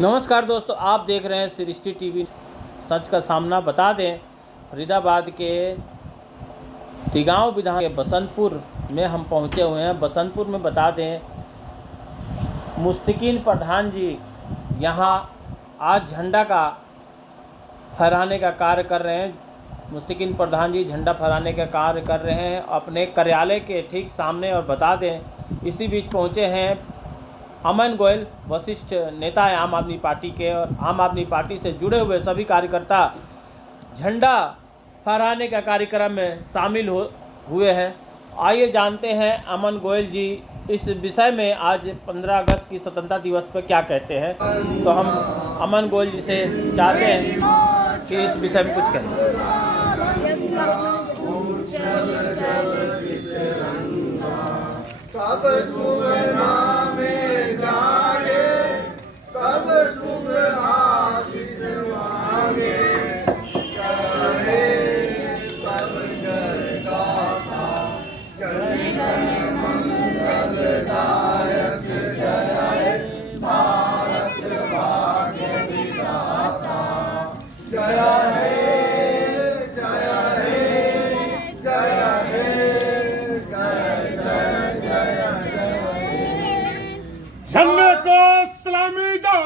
नमस्कार दोस्तों, आप देख रहे हैं सृष्टि टीवी सच का सामना। बता दें, फरीदाबाद के तिगांव विधान के बसंतपुर में हम पहुंचे हुए हैं। बसंतपुर में बता दें, मुस्तकीन प्रधान जी यहां आज झंडा का फहराने का कार्य कर रहे हैं। मुस्तकीन प्रधान जी झंडा फहराने का कार्य कर रहे हैं अपने कार्यालय के ठीक सामने। और बता दें, इसी बीच पहुंचे हैं अमन गोयल, वरिष्ठ नेता है आम आदमी पार्टी के, और आम आदमी पार्टी से जुड़े हुए सभी कार्यकर्ता झंडा फहराने का कार्यक्रम में शामिल हुए हैं। आइए जानते हैं अमन गोयल जी इस विषय में आज 15 अगस्त की स्वतंत्रता दिवस पर क्या कहते हैं। तो हम अमन गोयल जी से चाहते हैं कि इस विषय में कुछ कहें। कब सुबह में जागे, कब सुबह आशीष मांगे, करे कब जय गाथा, जय जय मंगलदायक जय भारत भाग्य विधाता। जय हे जय हे जय हे झंडे को सलामी दो,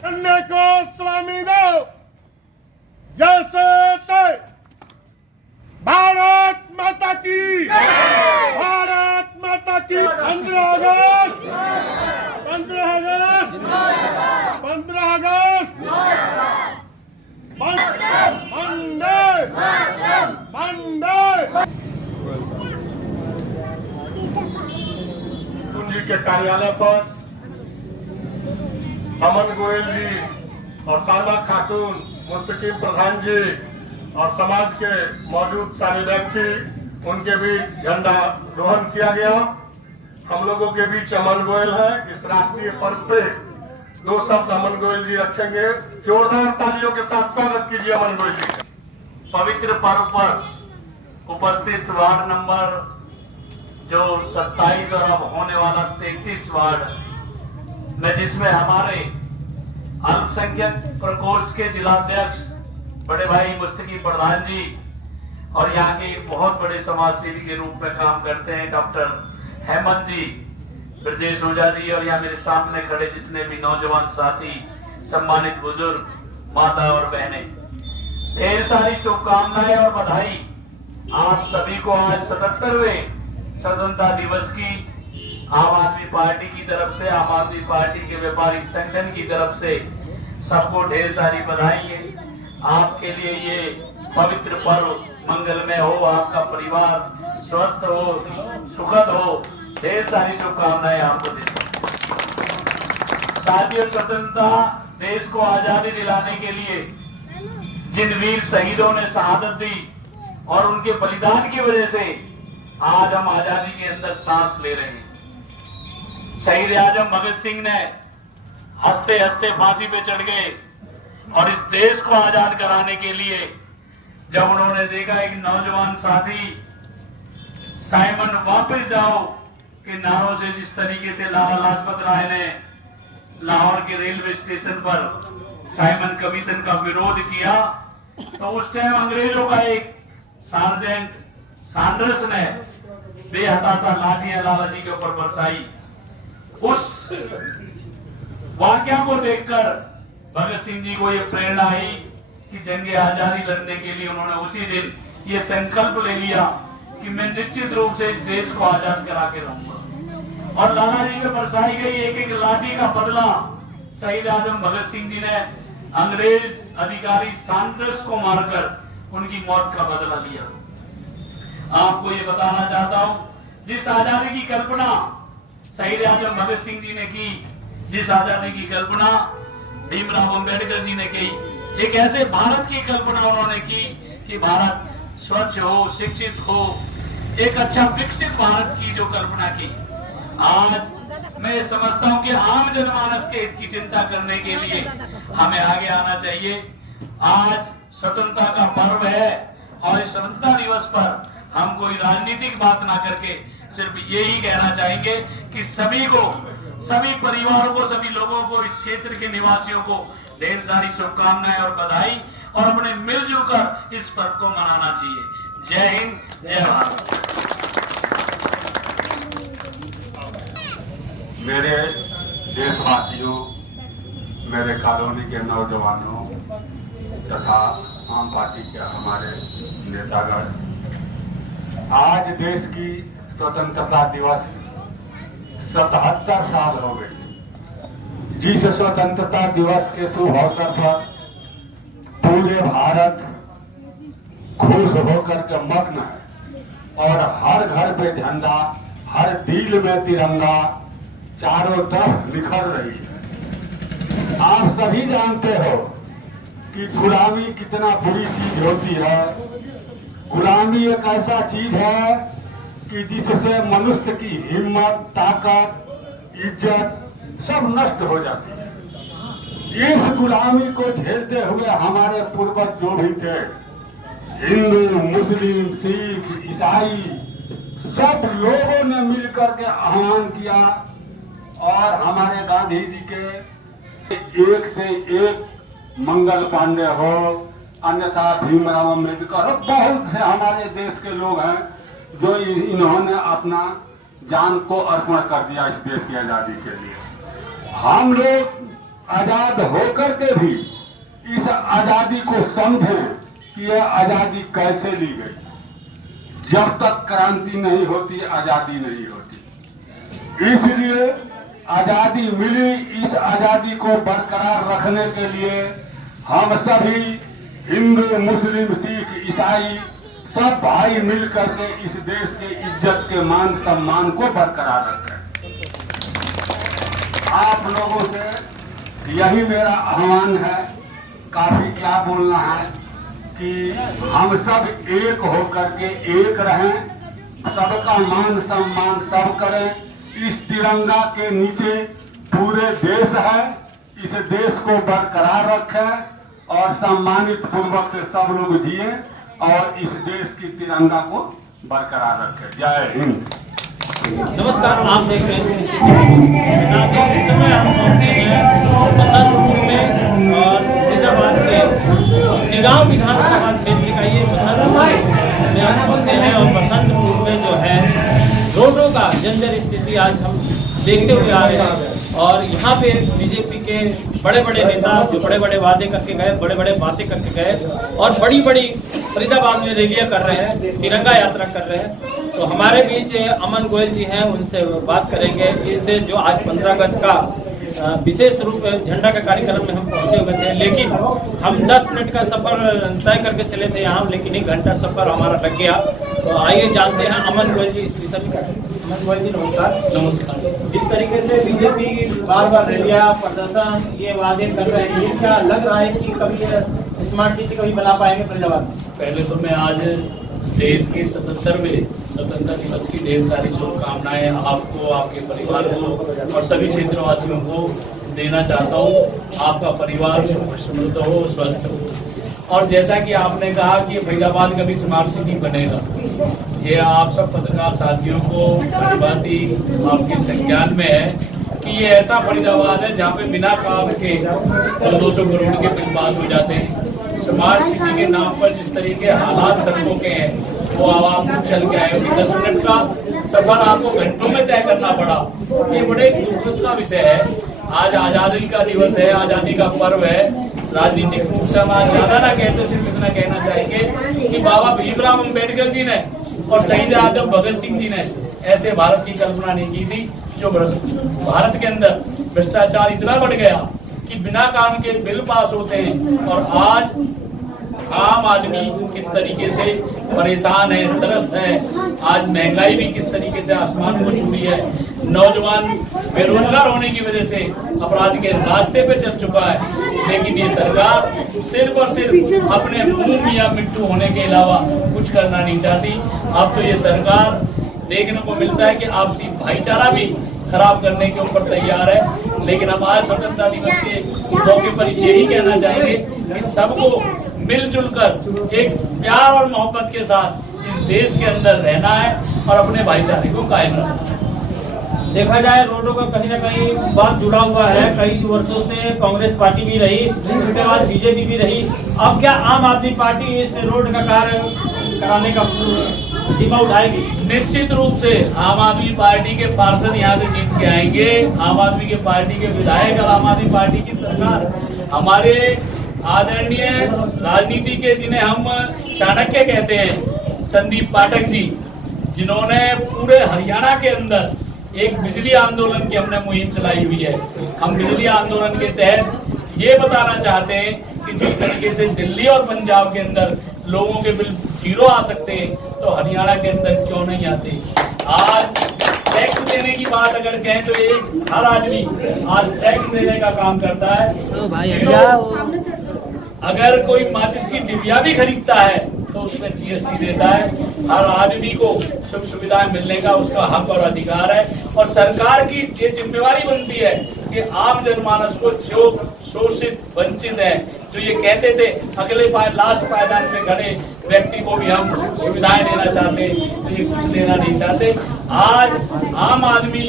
झंडे को सलामी दो, जैसे तय। भारत माता की, भारत माता की। 15 अगस्त, 15 अगस्त, 15 अगस्त, वंदे वंदे। जी के कार्यालय पर अमन गोयल जी और सालमा खातून, मुस्तकीन प्रधान जी और समाज के मौजूद सारे व्यक्ति, उनके बीच झंडा रोहन किया गया। हम लोगों के बीच अमन गोयल है। इस राष्ट्रीय पर्व पे 2 शब्द अमन गोयल जी रखेंगे। जोरदार तालियों के साथ स्वागत कीजिए अमन गोयल जी। पवित्र पर्व पर उपस्थित वार्ड नंबर जो 27 और अब होने वाला 33 वार्ड में, जिसमें हमारे अल्पसंख्यक प्रकोष्ठ के जिलाध्यक्ष बड़े भाई मुस्तकीन प्रधान जी और यहाँ के बहुत बड़े समाज सेवी के रूप में काम करते हैं डॉक्टर हेमंत जी, ब्रजेश ओझा जी, और यहाँ मेरे सामने खड़े जितने भी नौजवान साथी, सम्मानित बुजुर्ग, माता और बहनें, ढेर सारी शुभकामनाएं और बधाई आप सभी को आज 77वें स्वतंत्रता दिवस की आम आदमी पार्टी की तरफ से, आम आदमी पार्टी के व्यापारिक संगठन की तरफ से सबको ढेर सारी बधाई है। आपके लिए ये पवित्र पर्व मंगलमय हो, आपका परिवार स्वस्थ हो, सुखद हो, ढेर सारी शुभकामनाएं आपको देता हूं। साथियों, स्वतंत्रता देश को आजादी दिलाने के लिए जिन वीर शहीदों ने शहादत दी और उनके बलिदान की वजह से आज हम आजादी के अंदर सांस ले रहे हैं। शहीद आजम भगत सिंह ने हंसते हंसते फांसी पे चढ़ गए और इस देश को आजाद कराने के लिए जब उन्होंने देखा एक नौजवान साथी साइमन वापस जाओ के नारों से, जिस तरीके से लाला लाजपत राय ने लाहौर के रेलवे स्टेशन पर साइमन कमीशन का विरोध किया, तो उस टाइम अंग्रेजों का एक सार्जेंट सैंडर्स ने बेहताशा लाठियां लाला जी के ऊपर बरसाई। उस वाकया को देखकर भगत सिंह जी को यह प्रेरणा आई कि जंगे आजादी लड़ने के लिए उन्होंने उसी दिन ये संकल्प ले लिया कि मैं निश्चित रूप से इस देश को आजाद करा के रहूंगा। और लाला जी में बरसाई गई एक एक लाठी का बदला शहीद आजम भगत सिंह जी ने अंग्रेज अधिकारी सैंडर्स को मारकर उनकी मौत का बदला लिया। आपको ये बताना चाहता हूं, जिस आजादी की कल्पना शहीद आजम भगत सिंह जी ने की, जिस आजादी की कल्पना भीमराव अंबेडकर जी ने की, एक ऐसे भारत की कल्पना उन्होंने की कि भारत स्वच्छ हो, शिक्षित हो, एक अच्छा विकसित भारत की जो कल्पना की। आज मैं समझता हूं कि आम जनमानस के हित की चिंता करने के लिए हमें आगे आना चाहिए। आज स्वतंत्रता का पर्व है और इस स्वतंत्रता दिवस पर हम कोई राजनीतिक बात ना करके सिर्फ यही कहना चाहेंगे कि सभी को सभी परिवारों को, सभी लोगों को, इस क्षेत्र के निवासियों को ढेर सारी शुभकामनाएं और बधाई, और अपने मिलजुल कर इस पर्व को मनाना चाहिए। जय हिंद, जय भारत। मेरे देशवासियों, मेरे कॉलोनी के नौजवानों तथा आम पार्टी के हमारे नेतागण, आज देश की स्वतंत्रता दिवस 77 साल हो गए। जिस स्वतंत्रता दिवस के शुभ अवसर पर पूरे भारत खुश होकर के मग्न है और हर घर पे झंडा, हर दिल में तिरंगा चारों तरफ निखर रही है। आप सभी जानते हो कि गुलामी कितना बुरी चीज होती है। गुलामी एक ऐसा चीज है कि जिससे मनुष्य की हिम्मत, ताकत, इज्जत सब नष्ट हो जाती है। इस गुलामी को झेलते हुए हमारे पूर्वज जो भी थे, हिंदू, मुस्लिम, सिख, ईसाई, सब लोगों ने मिलकर के आह्वान किया और हमारे गांधी जी के एक से एक मंगल पांडे हो, अन्यथा भीमराव अम्बेडकर हो, बहुत से हमारे देश के लोग हैं जो इन्होंने अपना जान को अर्पण कर दिया इस देश की आजादी के लिए। हम लोग आजाद होकर के भी इस आजादी को समझें कि यह आजादी कैसे ली गई। जब तक क्रांति नहीं होती, आजादी नहीं होती। इसलिए आजादी मिली, इस आजादी को बरकरार रखने के लिए हम सभी हिंदू, मुस्लिम, सिख, ईसाई सब भाई मिलकर के इस देश के इज्जत के मान सम्मान को बरकरार रखें। आप लोगों से यही मेरा आह्वान है, काफी क्या बोलना है, कि हम सब एक होकर के एक रहें, सबका मान सम्मान सब करें। इस तिरंगा के नीचे पूरे देश है, इस देश को बरकरार रखें और सम्मानित पूर्वक से सब लोग जिए और इस देश की तिरंगा को बरकरार रखें। जय हिंद। नमस्कार, आप देख रहे हैं इस समय हम पहुंचे हैं बसंतपुर में और फरीदाबाद के तिगांव विधानसभा क्षेत्र का ये बसंतपुर में हम पहुंचे हैं और बसंतपुर में जो है रोडों का जर्जर स्थिति आज हम देखते हुए आ रहे हैं। और यहाँ पे बीजेपी के बड़े बड़े नेता जो बड़े बड़े वादे करके गए, बड़े बड़े बातें करके गए और बड़ी बड़ी फरीदाबाद में रैलियां कर रहे हैं, तिरंगा यात्रा कर रहे हैं। तो हमारे बीच अमन गोयल जी हैं, उनसे बात करेंगे। इससे जो आज 15 अगस्त का विशेष रूप झंडा का कार्यक्रम में हम पहुंचे हुए थे, लेकिन हम 10 मिनट का सफर तय करके चले थे यहाँ, लेकिन 1 घंटा सफर हमारा लग गया। तो आइए जानते हैं अमन गोयल जी इस विषय में। अमन गोयल जी नमस्कार। नमस्कार। जिस तरीके से बीजेपी बार बार रैलियां, प्रदर्शन, ये वादे कर रहे हैं, ये क्या लग रहा है कि कभी स्मार्ट सिटी कभी बना पाएंगे फरीदाबाद? पहले तो मैं आज देश के 77वें स्वतंत्रता दिवस की ढेर सारी शुभकामनाएं आपको, आपके परिवार को और सभी क्षेत्रवासियों को देना चाहता हूं। आपका परिवार सुख समृद्ध हो, स्वस्थ हो। और जैसा कि आपने कहा कि फरीदाबाद कभी स्मार्ट सिटी बनेगा, ये आप सब पत्रकार साथियों को भलीभांति आपके संज्ञान में है कि ये ऐसा फरीदाबाद है जहाँ पे बिना काम के 200 करोड़ के बिल पास हो जाते हैं। स्मार्ट सिटी के नाम पर जिस तरीके हालात सड़कों के हैं वो आप चल के आए हो। 10 मिनट का सफर आपको घंटों में तय करना पड़ा। ये बड़े दुख का विषय है। आज आजादी का दिवस है, आजादी का पर्व है। राजनीतिक रूप से हम आज ज्यादा ना कहते, सिर्फ इतना कहना चाहेंगे कि बाबा भीमराव अम्बेडकर जी ने और शहीद आजम भगत सिंह जी ने ऐसे भारत की कल्पना नहीं की थी, जो भारत के अंदर भ्रष्टाचार इतना बढ़ गया कि बिना काम के बिल पास होते हैं। और आज आम आदमी किस तरीके से परेशान है, त्रस्त है। आज महंगाई भी किस तरीके से आसमान को छू रही है। नौजवान बेरोजगार होने की वजह से अपराध के रास्ते पे चल चुका है। लेकिन ये सरकार सिर्फ और सिर्फ अपने मुंह मियां मिट्टू होने के अलावा कुछ करना नहीं चाहती। अब तो ये सरकार देखने को मिलता है कि आपसी भाईचारा भी खराब करने के ऊपर तैयार है। लेकिन हम आज स्वतंत्रता दिवस के मौके पर यही कहना चाहेंगे कि सबको मिलजुल कर एक प्यार और मोहब्बत के साथ इस देश के अंदर रहना है और अपने भाईचारे को कायम रखना है। देखा जाए रोडों का कहीं ना कहीं बात जुड़ा हुआ है, कई वर्षों से कांग्रेस पार्टी भी रही, उसके बाद बीजेपी भी रही। अब क्या आम आदमी पार्टी इस रोड का कार्य कराने का जिम्मा उठाएगी? निश्चित रूप से आम आदमी पार्टी के पार्षद यहाँ से जीत के आएंगे, आम आदमी के पार्टी के विधायक और आम आदमी पार्टी की सरकार। हमारे आदरणीय राजनीति के जिन्हें हम चाणक्य कहते हैं, संदीप पाठक जी, जिन्होंने पूरे हरियाणा के अंदर एक बिजली आंदोलन की हमने मुहिम चलाई हुई है। हम बिजली आंदोलन के तहत ये बताना चाहते हैं कि जिस तरीके से दिल्ली और पंजाब के अंदर लोगों के बिल 0 आ सकते हैं, तो हरियाणा के अंदर क्यों नहीं आते? आज टैक्स देने की बात अगर कहें तो ये हर आदमी आज टैक्स देने का काम करता है। अगर कोई माचिस की डिबिया भी खरीदता है तो उसमें जीएसटी देता है। हर आदमी को सुख सुविधाएं मिलने का उसका हक और अधिकार है, और सरकार की ये जिम्मेवारी बनती है कि आम जनमानस को जो शोषित वंचित है, जो ये कहते थे अगले लास्ट पायदान में खड़े व्यक्ति को भी हम सुविधाएं देना चाहते, तो ये कुछ देना नहीं चाहते। आज आम आदमी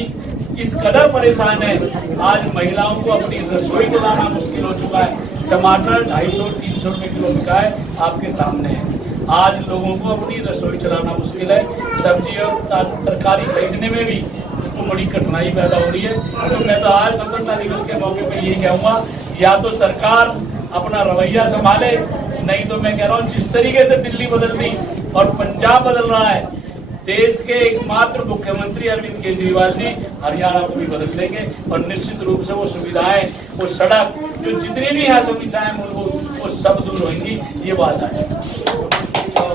इस कदर परेशान है, आज महिलाओं को अपनी रसोई चलाना मुश्किल हो चुका है। टमाटर 250-300 रुपए किलो बिका है, आपके सामने है। आज लोगों को अपनी रसोई चलाना मुश्किल है, सब्जी और तरकारी खरीदने में भी उसको बड़ी कठिनाई पैदा हो रही है। तो मैं तो आज स्वतंत्रता दिवस के मौके पर यही कहूँगा, या तो सरकार अपना रवैया संभाले, नहीं तो मैं कह रहा हूँ जिस तरीके से दिल्ली बदल दी और पंजाब बदल रहा है, देश के एकमात्र मुख्यमंत्री अरविंद केजरीवाल जी हरियाणा को भी बदल देंगे, और निश्चित रूप से वो सुविधाएं, वो सड़क, जो जितनी भी यहाँ समस्याएं मूलभूत, वो सब दूर होंगी, ये बात है। और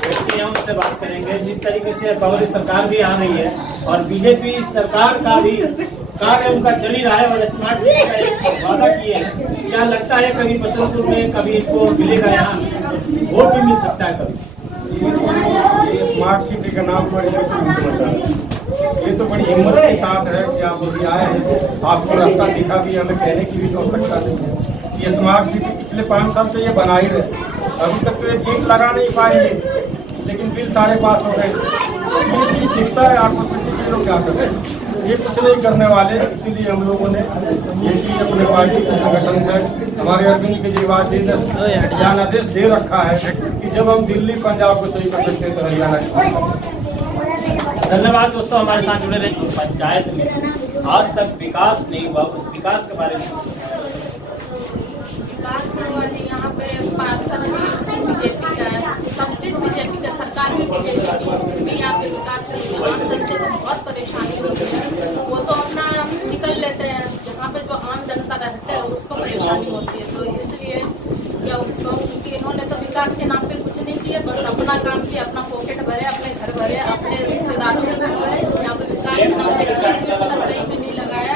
व्यक्ति हैं उनसे बात करेंगे। जिस तरीके से कांग्रेस सरकार भी आ रही है और बीजेपी सरकार का भी कार्य उनका चल ही रहा है, और स्मार्ट सिटी का एक वादा किए हैं, क्या लगता है कभी बसंतपुर में कभी इसको मिलेगा, यहाँ वोट भी मिल सकता है कभी? ये स्मार्ट सिटी का नाम पर ये तो बड़ी हिम्मत के साथ है कि आप अभी आए हैं, आपको रास्ता दिखा भी, हमें कहने की भी आवश्यकता नहीं है। ये स्मार्ट सिटी पिछले 5 साल से ये बना ही रहे, अभी तक तो एक ईंट लगा नहीं पाएंगे, लेकिन बिल सारे पास हो गए। ये चीज़ दिखता है आपको, सिटी के लोग क्या करते हैं, ये कुछ नहीं करने वाले। इसीलिए हम लोगों ने ये चीज़ अपने पार्टी से संगठन है, हमारे अरविंद केजरीवाल जी ने ज्ञानादेश दे रखा है कि जब हम दिल्ली पंजाब को सही कर सकते हैं तो हरियाणा। धन्यवाद दोस्तों, हमारे साथ जुड़े रहे। पंचायत में आज तक विकास नहीं हुआ, उस विकास के बारे में यहाँ पे पार्षद बीजेपी का है, सब चीज बीजेपी का, सरकार भी बीजेपी की, फिर भी यहाँ पे विकास आम जनता को बहुत परेशानी होती है। वो तो अपना निकल लेते हैं, जहाँ पे जो आम जनता रहते हैं उसको परेशानी होती है। तो इसलिए क्या कहूँगी कि इन्होंने तो विकास के नाम पे कुछ नहीं किया, बस अपना काम किया, अपना पॉकेट भरे, अपने घर भरे, अपने रिश्तेदार से घर भरे। यहाँ पे विकास के नाम पे कहीं भी नहीं लगाया।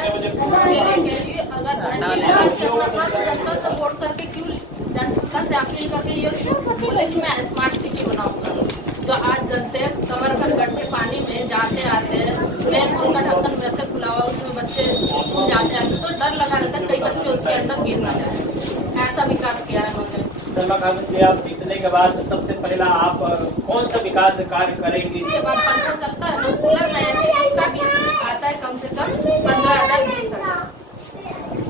अगर विकास करना था तो जनता सपोर्ट करके क्यों, जनता से अपील करके ये बोले कि मैं स्मार्ट सिटी बनाऊंगा। जो आज जनते कमर भर गड्ढे पानी में जाते आते हैं, मेन पुल का ढक्कन वैसे खुला हुआ, उसमें बच्चे स्कूल जाते आते, तो डर लगा रहता है कई बच्चे उसके अंदर गिर ना जाए। ऐसा विकास किया है उन्होंने। आप जीतने के बाद सबसे पहला आप कौन सा विकास कार्य करेंगे? इसके बाद पंखा चलता है, कूलर नया से उसका बिल आता है कम से कम 15,000-20,000।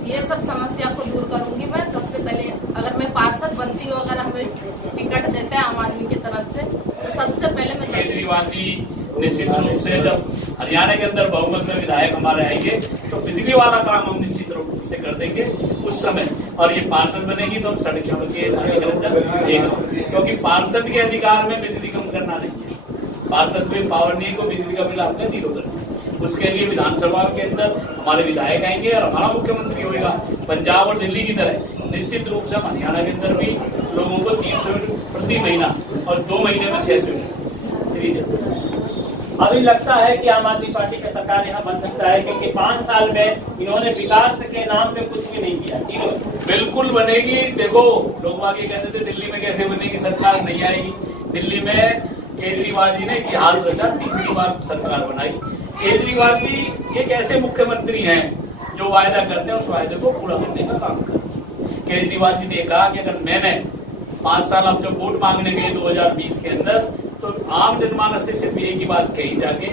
ये सब समस्या को दूर करूंगी मैं सबसे पहले। अगर मैं पार्षद बनती हूँ, अगर हमें टिकट देते हैं आम आदमी की तरफ से, तो सबसे पहले मैं केजरीवाल जी निश्चित रूप से जब हरियाणा के अंदर बहुमत में विधायक हमारे आएंगे तो बिजली वाला काम हम निश्चित रूप से कर देंगे उस समय। और ये पार्षद बनेगी तो हम सड़कों के, क्योंकि पार्षद के अधिकार में बिजली कम करना नहीं है, पार्षद में पावर नहीं को बिजली का बिल आपने 0 कर सकते। उसके लिए विधानसभा के अंदर हमारे विधायक आएंगे और हमारा मुख्यमंत्री होगा। पंजाब और दिल्ली की तरह निश्चित रूप से हम हरियाणा के अंदर भी लोगों को 300 यूनिट प्रति महीना और 2 महीने में 600 यूनिट। अभी लगता है कि आम आदमी पार्टी का सरकार यहाँ बन सकता है, क्योंकि 5 साल में इन्होंने विकास के नाम पे कुछ भी नहीं किया। बिल्कुल बनेगी। देखो लोग आगे कहते थे दिल्ली में कैसे बनेगी सरकार, नहीं आएगी। दिल्ली में केजरीवाल जी ने इतिहास रचा, 3री बार सरकार बनाई। केजरीवाल जी एक ऐसे मुख्यमंत्री हैं जो वायदा करते हैं उस वायदे को पूरा करने का काम करते हैं। केजरीवाल जी ने कहा कि अगर मैंने 5 साल अब जब वोट मांगने गए 2020 के अंदर, तो आम जनमानस से सिर्फ एक ही बात कही जाके,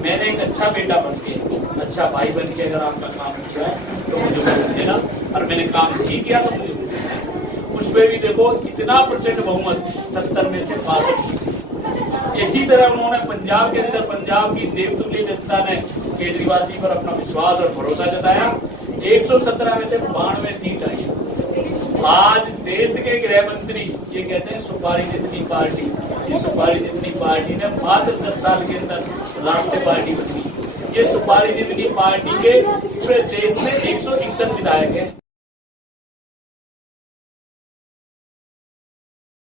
मैंने एक अच्छा बेटा बन के, अच्छा भाई बन के अगर आपका काम किया है तो मुझे वोट देना, और मैंने काम नहीं किया तो मुझे वोट देना। उसमें भी देखो इतना प्रचंड बहुमत 70 में से 62। इसी तरह उन्होंने पंजाब के अंदर, पंजाब की देवतुल्य जनता ने केजरीवाल जी पर अपना विश्वास और भरोसा जताया, 117 में से 92 सीट आई। आज देश के गृह मंत्री ये कहते हैं सुपारी जितनी पार्टी, इस सुपारी जितनी पार्टी ने मात्र 10 साल के अंदर राष्ट्रीय पार्टी बनी। ये सुपारी जितनी पार्टी के पूरे देश में 161 विधायक है।